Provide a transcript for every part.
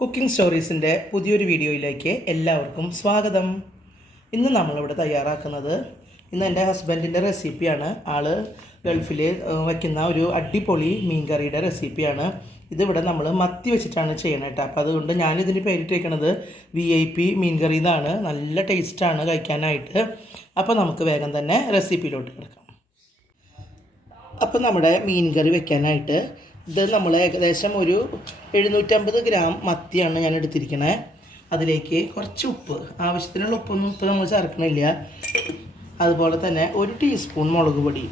Cooking സ്റ്റോറീസിന്റെ പുതിയൊരു വീഡിയോയിലേക്ക് എല്ലാവർക്കും സ്വാഗതം. ഇന്ന് നമ്മളിവിടെ തയ്യാറാക്കുന്നത് ഇന്ന് എന്റെ ഹസ്ബൻഡിന്റെ റെസിപ്പിയാണ്. ആൾ ഗൾഫിൽ വയ്ക്കുന്ന ഒരു അടിപൊളി മീൻകറിയുടെ റെസിപ്പിയാണ്. ഇതിവിടെ നമ്മൾ മത്തി വെച്ചിട്ടാണ് ചെയ്യണത് കേട്ടോ അപ്പോൾ അതുകൊണ്ട് ഞാനിതിന് പേരിട്ടേക്കണത് വി ഐ പി മീൻകറി എന്നാണ്. നല്ല ടേസ്റ്റാണ് കഴിക്കാനായിട്ട്. അപ്പോൾ നമുക്ക് വേഗം തന്നെ റെസിപ്പിയിലോട്ട് കിടക്കാം. അപ്പോൾ നമ്മുടെ മീൻ കറി വെക്കാനായിട്ട് ഇത് നമ്മൾ ഏകദേശം ഒരു എഴുന്നൂറ്റമ്പത് ഗ്രാം മത്തിയാണ് ഞാൻ എടുത്തിരിക്കണേ. അതിലേക്ക് കുറച്ച് ഉപ്പ്. ആവശ്യത്തിനുള്ള ഉപ്പൊന്നും ഇപ്പം നമ്മൾ ചേർക്കണില്ല. അതുപോലെ തന്നെ ഒരു ടീസ്പൂൺ മുളക് പൊടി.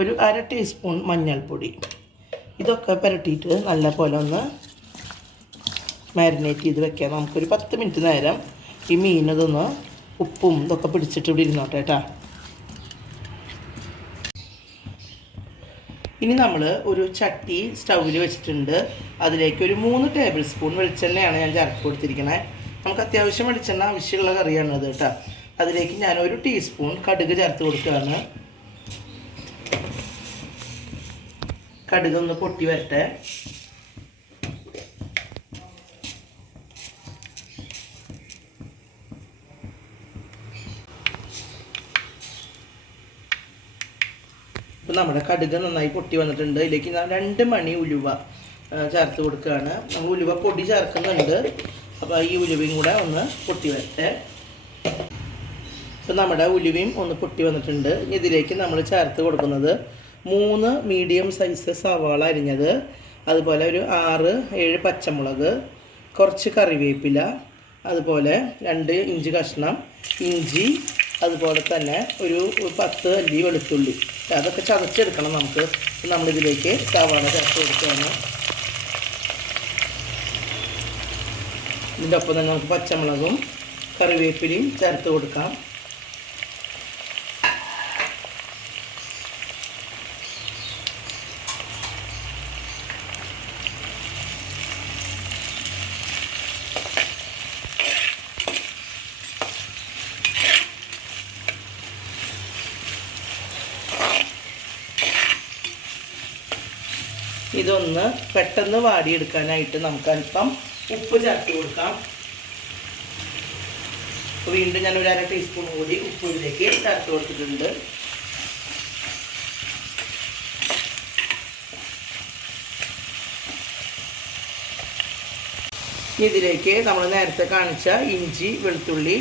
ഒരു അര ടീസ്പൂൺ മഞ്ഞൾപ്പൊടി. ഇതൊക്കെ പുരട്ടിയിട്ട് നല്ല പോലെ ഒന്ന് മാരിനേറ്റ് ചെയ്ത് വെക്കാം. നമുക്കൊരു പത്ത് മിനിറ്റ് നേരം ഈ മീനതൊന്ന് ഉപ്പും ഇതൊക്കെ പിടിച്ചിട്ട് ഇവിടെ ഇരുന്നോട്ടെ കേട്ടോ ഇനി നമ്മൾ ഒരു ചട്ടി സ്റ്റൗവിൽ വെച്ചിട്ടുണ്ട്. അതിലേക്ക് ഒരു മൂന്ന് ടേബിൾ സ്പൂൺ വെളിച്ചെണ്ണയാണ് ഞാൻ ചേർത്ത് കൊടുത്തിരിക്കുന്നത് നമുക്ക് അത്യാവശ്യം വെളിച്ചെണ്ണ ആവശ്യമുള്ള കറിയാണ് ഇത് കേട്ടോ. അതിലേക്ക് ഞാൻ ഒരു ടീസ്പൂൺ കടുക് ചേർത്ത് കൊടുക്കുകയാണ്. കടുക് ഒന്ന് പൊട്ടി വരട്ടെ. നമ്മുടെ കടുക് നന്നായി പൊട്ടി വന്നിട്ടുണ്ട്. ഇതിലേക്ക് ഞാൻ രണ്ട് മണി ഉലുവ ചേർത്ത് കൊടുക്കുകയാണ്. നമ്മൾ ഉലുവ പൊടി ചേർക്കുന്നുണ്ട്. അപ്പോൾ ഈ ഉലുവയും കൂടെ ഒന്ന് പൊട്ടി വരട്ടെ. ഇപ്പം നമ്മുടെ ഉലുവയും ഒന്ന് പൊട്ടി വന്നിട്ടുണ്ട്. ഇനി ഇതിലേക്ക് നമ്മൾ ചേർത്ത് കൊടുക്കുന്നത് മൂന്ന് മീഡിയം സൈസ് സവാള അരിഞ്ഞത്. അതുപോലെ ഒരു ആറ് ഏഴ് പച്ചമുളക് കുറച്ച് കറിവേപ്പില അതുപോലെ രണ്ട് ഇഞ്ച് കഷ്ണം ഇഞ്ചി അതുപോലെ തന്നെ ഒരു പത്ത് അല്ലി വെളുത്തുള്ളി. അതൊക്കെ ചതച്ചെടുക്കണം നമുക്ക്. നമ്മളിതിലേക്ക് സവാള ചേർത്ത് കൊടുക്കുകയാണ്. ഇതിന്റെ ഒപ്പം തന്നെ നമുക്ക് പച്ചമുളകും കറിവേപ്പിലയും ചേർത്ത് കൊടുക്കാം. ഇതൊന്ന് പെട്ടെന്ന് വാടിയെടുക്കാനായിട്ട് നമുക്ക് അല്പം ഉപ്പ് ചേർത്ത് കൊടുക്കാം. വീണ്ടും ഞാൻ ഒരു അര ടീസ്പൂൺ കൂടി ഉപ്പ് ഇതിലേക്ക് ചേർത്ത് കൊടുത്തിട്ടുണ്ട്. ഇതിലേക്ക് നമ്മൾ നേരത്തെ കാണിച്ച ഇഞ്ചി വെളുത്തുള്ളി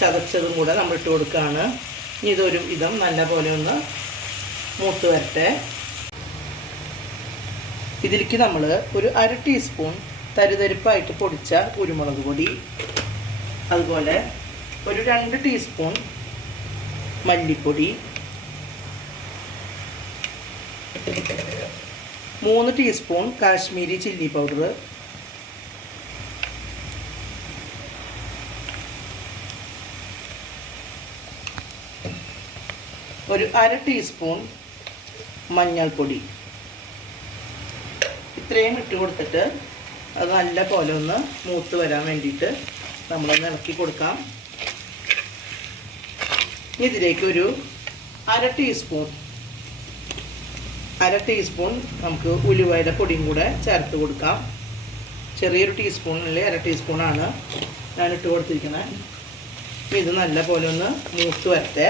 ചതച്ചതും കൂടെ നമ്മൾ ഇട്ട് കൊടുക്കുകയാണ് ഇതൊരു വിധം നല്ല പോലെ ഒന്ന് മൂത്ത് വരട്ടെ. ഇതിലേക്ക് നമ്മൾ ഒരു അര ടീസ്പൂൺ തരിതരിപ്പായിട്ട് പൊടിച്ച കുരുമുളക് പൊടി അതുപോലെ ഒരു രണ്ട് ടീസ്പൂൺ മല്ലിപ്പൊടി മൂന്ന് ടീസ്പൂൺ കാശ്മീരി ചില്ലി പൗഡർ ഒരു അര ടീസ്പൂൺ മഞ്ഞൾപ്പൊടി. ഇത്രയും ഇട്ട് കൊടുത്തിട്ട് അത് നല്ല പോലെ ഒന്ന് മൂത്ത് വരാൻ വേണ്ടിയിട്ട് നമ്മളൊന്ന് ഇളക്കി കൊടുക്കാം. ഇതിലേക്ക് ഒരു അര ടീസ്പൂൺ അര ടീസ്പൂൺ നമുക്ക് ഉലുവയുടെ പൊടിയും കൂടെ ചേർത്ത് കൊടുക്കാം. ചെറിയൊരു ടീസ്പൂണിൽ അര ടീസ്പൂണാണ് ഞാൻ ഇട്ട് കൊടുത്തിരിക്കുന്നത് ഇത് നല്ല പോലെ ഒന്ന് മൂത്ത് വരട്ടെ.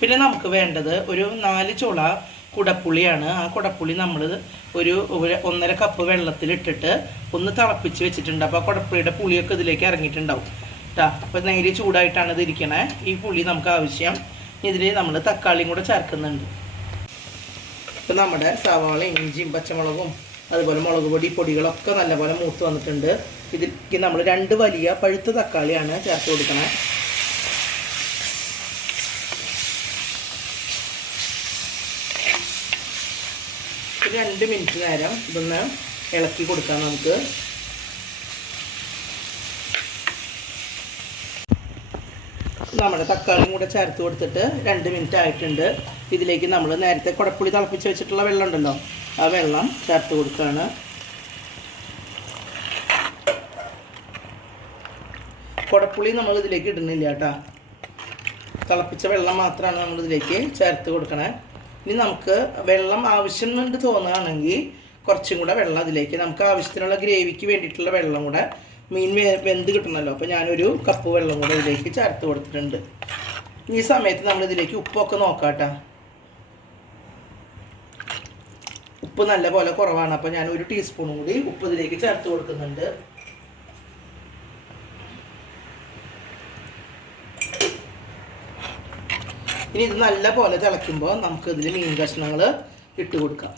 പിന്നെ നമുക്ക് വേണ്ടത് ഒരു നാല് ചുള കുടപ്പുളിയാണ് ആ കുടപ്പുളി നമ്മൾ ഒരു ഒന്നര കപ്പ് വെള്ളത്തിലിട്ടിട്ട് ഒന്ന് തിളപ്പിച്ച് വെച്ചിട്ടുണ്ട്. അപ്പോൾ ആ കുടപ്പുളിയുടെ പുളിയൊക്കെ ഇതിലേക്ക് ഇറങ്ങിയിട്ടുണ്ടാവും. കേട്ടോ അപ്പോൾ നേരിയ ചൂടായിട്ടാണ് ഇത് ഇരിക്കണേ. ഈ പുളി നമുക്ക് ആവശ്യം. ഇതിൽ നമ്മൾ തക്കാളിയും കൂടെ ചേർക്കുന്നുണ്ട്. ഇപ്പം നമ്മുടെ സവാള ഇഞ്ചിയും പച്ചമുളകും അതുപോലെ മുളക് പൊടി പൊടികളൊക്കെ നല്ലപോലെ മൂത്ത് വന്നിട്ടുണ്ട്. ഇതിലേക്ക് നമ്മൾ രണ്ട് വലിയ പഴുത്ത തക്കാളിയാണ് ചേർത്ത് കൊടുക്കണേ. രണ്ട് മിനിറ്റ് നേരം ഇതൊന്ന് ഇളക്കി കൊടുക്കാം നമുക്ക്. നമ്മുടെ തക്കാളിയും കൂടെ ചേർത്ത് കൊടുത്തിട്ട് രണ്ട് മിനിറ്റ് ആയിട്ടുണ്ട്. ഇതിലേക്ക് നമ്മൾ നേരത്തെ കുടപ്പുളി തിളപ്പിച്ച് വെച്ചിട്ടുള്ള വെള്ളം ഉണ്ടല്ലോ ആ വെള്ളം ചേർത്ത് കൊടുക്കുകയാണ് കുടപ്പുളി നമ്മൾ ഇതിലേക്ക് ഇടുന്നില്ല കേട്ടോ. തിളപ്പിച്ച വെള്ളം മാത്രമാണ് നമ്മൾ ഇതിലേക്ക് ചേർത്ത് കൊടുക്കണേ. ഇനി നമുക്ക് വെള്ളം ആവശ്യം എന്ന് തോന്നുകയാണെങ്കിൽ കുറച്ചും കൂടെ വെള്ളം അതിലേക്ക്. നമുക്ക് ആവശ്യത്തിനുള്ള ഗ്രേവിക്ക് വേണ്ടിയിട്ടുള്ള വെള്ളം കൂടെ മീൻ വെന്ത് കിട്ടണമല്ലോ. അപ്പോൾ ഞാനൊരു കപ്പ് വെള്ളം കൂടെ ഇതിലേക്ക് ചേർത്ത് കൊടുത്തിട്ടുണ്ട്. ഈ സമയത്ത് നമ്മൾ ഇതിലേക്ക് ഉപ്പൊക്കെ നോക്കാട്ടോ ഉപ്പ് നല്ല പോലെ കുറവാണ്. അപ്പോൾ ഞാൻ ഒരു ടീസ്പൂൺ കൂടി ഉപ്പ് ഇതിലേക്ക് ചേർത്ത് കൊടുക്കുന്നുണ്ട്. ഇനി ഇത് നല്ല പോലെ തിളയ്ക്കുമ്പോൾ നമുക്ക് ഇതിൽ മീൻ കഷ്ണങ്ങൾ ഇട്ട് കൊടുക്കാം.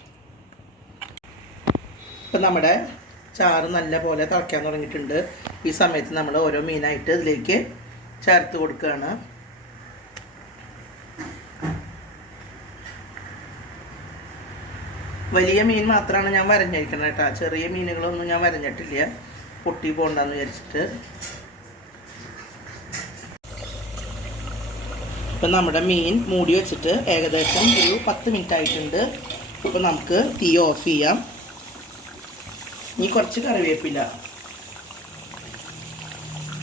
ഇപ്പം നമ്മുടെ ചാറ് നല്ല പോലെ തിളയ്ക്കാൻ തുടങ്ങിയിട്ടുണ്ട്. ഈ സമയത്ത് നമ്മൾ ഓരോ മീനായിട്ട് ഇതിലേക്ക് ചേർത്ത് കൊടുക്കുകയാണ്. വലിയ മീൻ മാത്രമാണ് ഞാൻ വരഞ്ഞിരിക്കുന്നത് കേട്ടോ. ചെറിയ മീനുകളൊന്നും ഞാൻ വരഞ്ഞിട്ടില്ല. പൊട്ടി പോകണ്ടെന്ന് വിചാരിച്ചിട്ട്. ഇപ്പം നമ്മുടെ മീൻ മൂടി വെച്ചിട്ട് ഏകദേശം ഒരു പത്ത് മിനിറ്റ് ആയിട്ടുണ്ട്. അപ്പോൾ നമുക്ക് തീ ഓഫ് ചെയ്യാം. ഇനി കുറച്ച് കറിവേപ്പില.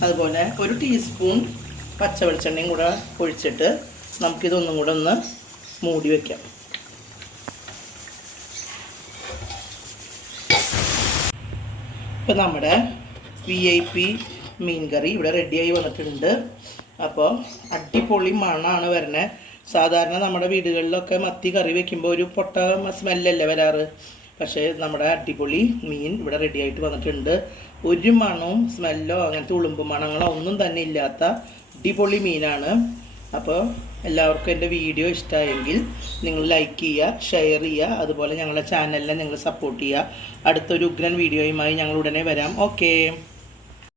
അതുപോലെ ഒരു ടീസ്പൂൺ പച്ച വെളിച്ചെണ്ണയും കൂടെ ഒഴിച്ചിട്ട് നമുക്കിതൊന്നും കൂടെ ഒന്ന് മൂടി വയ്ക്കാം ഇപ്പം നമ്മുടെ വി ഐ പി മീൻ കറി ഇവിടെ റെഡിയായി വന്നിട്ടുണ്ട്. അപ്പോൾ അടിപൊളി മണമാണ് വരണേ. സാധാരണ നമ്മുടെ വീടുകളിലൊക്കെ മത്തി കറി വെക്കുമ്പോൾ ഒരു പൊട്ട സ്മെല്ലല്ലേ വരാറ്? പക്ഷേ നമ്മുടെ അടിപൊളി മീൻ ഇവിടെ റെഡി ആയിട്ട് വന്നിട്ടുണ്ട്. ഒരു മണവും സ്മെല്ലോ അങ്ങനത്തെ ഉളുമ്പ് മണങ്ങളോ ഒന്നും തന്നെ ഇല്ലാത്ത അടിപൊളി മീനാണ്. അപ്പോൾ എല്ലാവർക്കും എന്റെ വീഡിയോ ഇഷ്ടമായെങ്കിൽ നിങ്ങൾ ലൈക്ക് ചെയ്യുക ഷെയർ ചെയ്യുക അതുപോലെ ഞങ്ങളുടെ ചാനലിനെ നിങ്ങൾ സപ്പോർട്ട് ചെയ്യുക. അടുത്തൊരു ഉഗ്രൻ വീഡിയോയുമായി ഞങ്ങൾ ഉടനെ വരാം. ഓക്കേ